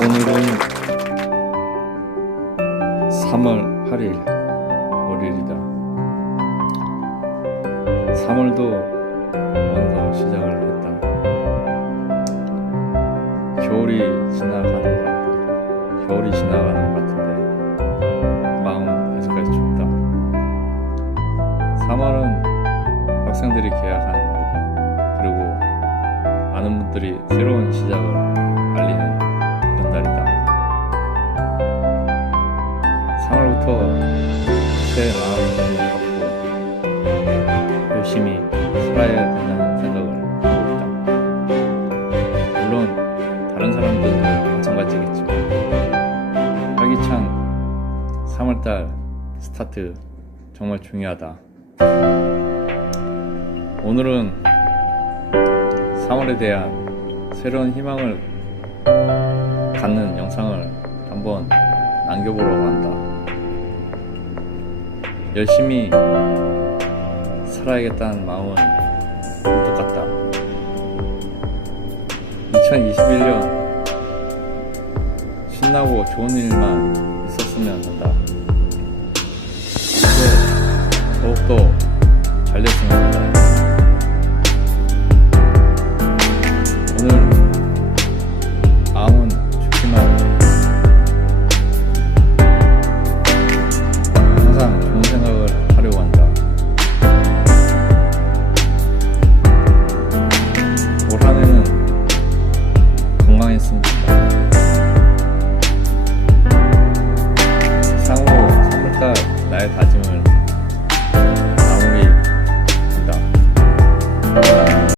오늘은 3월 8일 월요일이다. 3월도 먼저 시작을 했다. 겨울이 지나가는 것 같다. 겨울이 지나가는 것 같은데 마음 아직까지 춥다. 3월은 학생들이 개학하는 날이다. 그리고 많은 분들이 새로운 시작을 새 마음을 갖고 열심히 살아야 된다는 생각을 하고 있다. 물론 다른 사람들도 마찬가지겠지만 활기찬 3월달 스타트 정말 중요하다. 오늘은 3월에 대한 새로운 희망을 갖는 영상을 한번 남겨보려고 한다. 열심히 살아야겠다는 마음은 똑같다. 2021년 신나고 좋은 일만